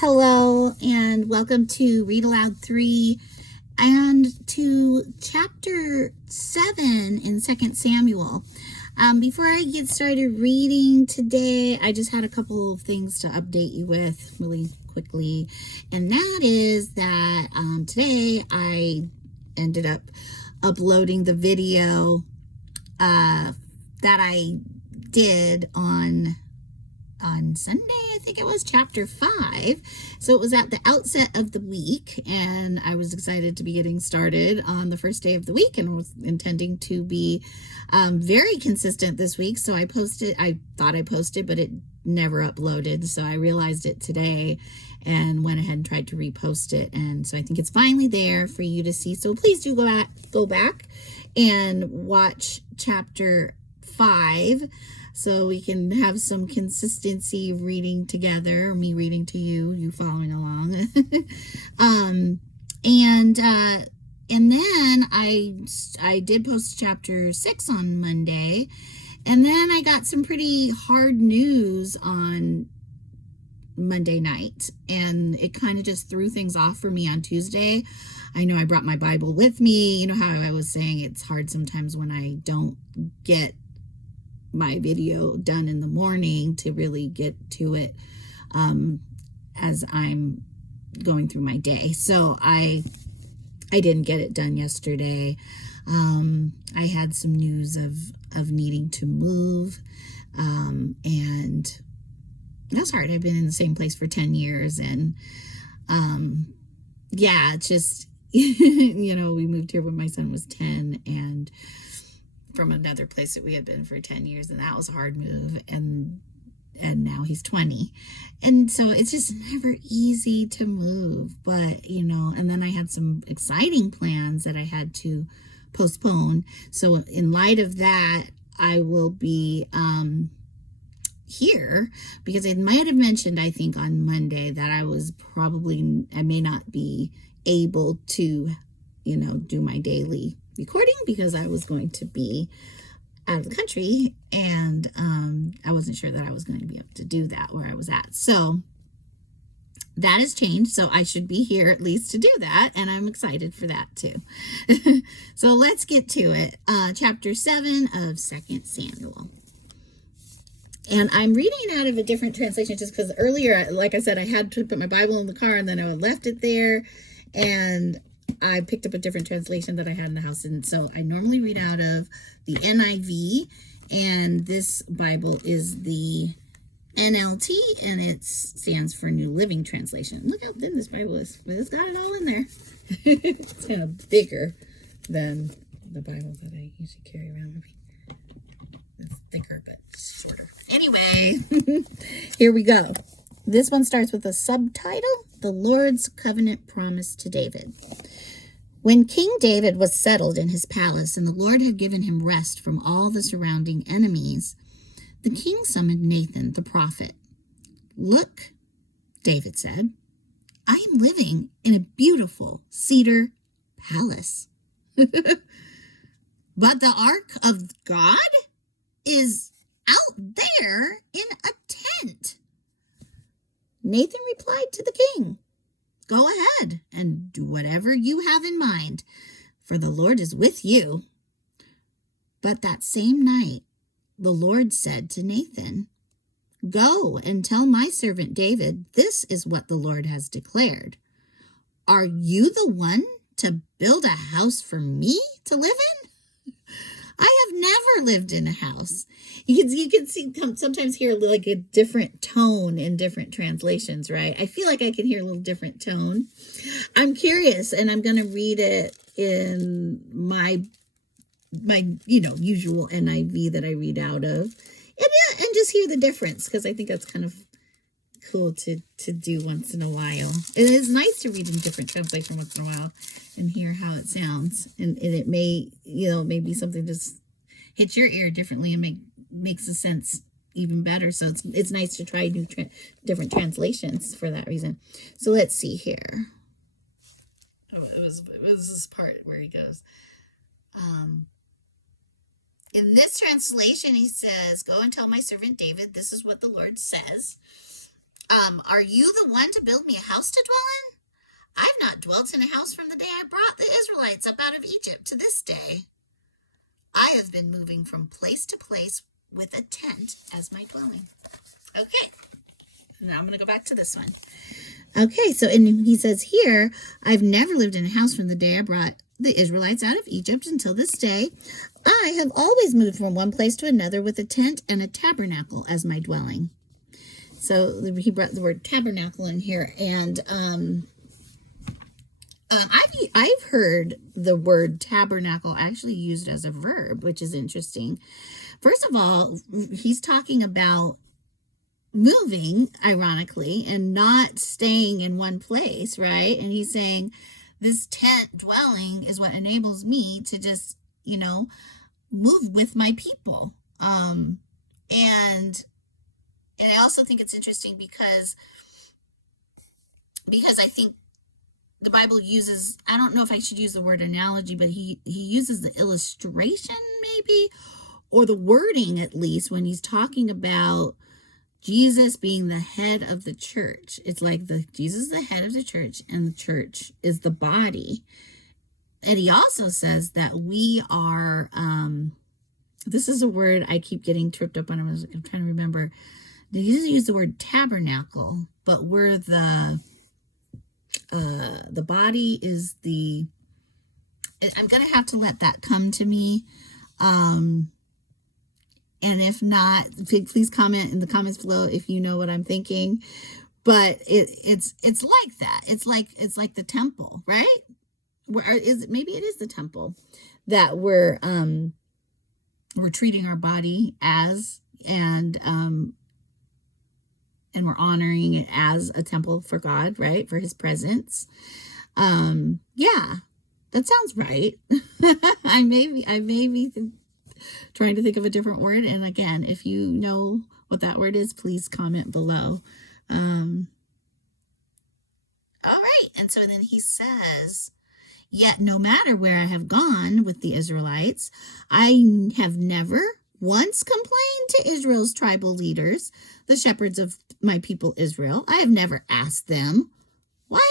Hello, and welcome to Read Aloud 3 and to chapter 7 in 2 Samuel. Before I get started reading today, I just had a couple of things to update you with really quickly. And that is that today I ended up uploading the video that I did on Sunday, I think it was, chapter 5. So it was at the outset of the week, and I was excited to be getting started on the first day of the week, and was intending to be very consistent this week. So I thought I posted, but it never uploaded. So I realized it today and went ahead and tried to repost it. And so I think it's finally there for you to see. So please do go back and watch chapter 5. So we can have some consistency of reading together, me reading to you, you following along. And then I did post chapter 6 on Monday, and then I got some pretty hard news on Monday night, and it kind of just threw things off for me on Tuesday. I know I brought my Bible with me. You know how I was saying it's hard sometimes when I don't get my video done in the morning to really get to it as I'm going through my day. So I didn't get it done yesterday. I had some news of needing to move, and that's hard. I've been in the same place for 10 years, and yeah, it's just we moved here when my son was 10, and from another place that we had been for 10 years, and that was a hard move, and now he's 20, and so it's just never easy to move. But and then I had some exciting plans that I had to postpone. So in light of that, I will be here, because I might have mentioned, I think on Monday, that I may not be able to do my daily recording because I was going to be out of the country, and I wasn't sure that I was going to be able to do that where I was at. So that has changed, so I should be here at least to do that, and I'm excited for that too. So let's get to it. Chapter 7 of 2 Samuel. And I'm reading out of a different translation just because earlier, like I said, I had to put my Bible in the car, and then I left it there, and I picked up a different translation that I had in the house. And so I normally read out of the NIV, and this Bible is the NLT, and it stands for New Living Translation. Look how thin this Bible is, but it's got it all in there. It's kind of bigger than the Bible that I usually carry around with me. It's thicker, but shorter. Anyway, here we go. This one starts with a subtitle, The Lord's Covenant Promise to David. When King David was settled in his palace and the Lord had given him rest from all the surrounding enemies, the king summoned Nathan the prophet. "Look," David said, "I am living in a beautiful cedar palace. But the ark of God is out there in a tent." Nathan replied to the king, "Go ahead and do whatever you have in mind, for the Lord is with you." But that same night, the Lord said to Nathan, "Go and tell my servant David, this is what the Lord has declared. Are you the one to build a house for me to live in? I have never lived in a house." You can see, sometimes hear like a different tone in different translations, right? I feel like I can hear a little different tone. I'm curious, and I'm going to read it in my usual NIV that I read out of, and just hear the difference, because I think that's kind of cool to do once in a while. It is nice to read in different translation once in a while and hear how it sounds, and it may maybe something just hits your ear differently and makes the sense even better. So it's nice to try different translations for that reason. So let's see here. It was this part where he goes, in this translation, he says, "Go and tell my servant David, this is what the Lord says. Are you the one to build me a house to dwell in? I've not dwelt in a house from the day I brought the Israelites up out of Egypt to this day. I have been moving from place to place with a tent as my dwelling. Okay, now I'm going to go back to this one. Okay, so and he says here, I've never lived in a house from the day I brought the Israelites out of Egypt until this day. I have always moved from one place to another with a tent and a tabernacle as my dwelling. So he brought the word tabernacle in here, and I've heard the word tabernacle actually used as a verb, which is interesting. First of all, he's talking about moving, ironically, and not staying in one place, right? And he's saying this tent dwelling is what enables me to just, move with my people. And I also think it's interesting because I think the Bible uses, I don't know if I should use the word analogy, but he uses the illustration maybe, or the wording at least, when he's talking about Jesus being the head of the church. It's like Jesus is the head of the church, and the church is the body. And he also says that we are, this is a word I keep getting tripped up on. I'm trying to remember. He doesn't use the word tabernacle, but we're the body is the, I'm going to have to let that come to me. And if not, please comment in the comments below if you know what I'm thinking. But it's like that. It's like the temple, right? Maybe it is the temple that we're treating our body as, and we're honoring it as a temple for God, right? For his presence. Yeah, that sounds right. I may be trying to think of a different word. And again, if you know what that word is, please comment below. All right. And so then he says, yet no matter where I have gone with the Israelites, I have never once complained to Israel's tribal leaders, the shepherds of my people Israel. I have never asked them, why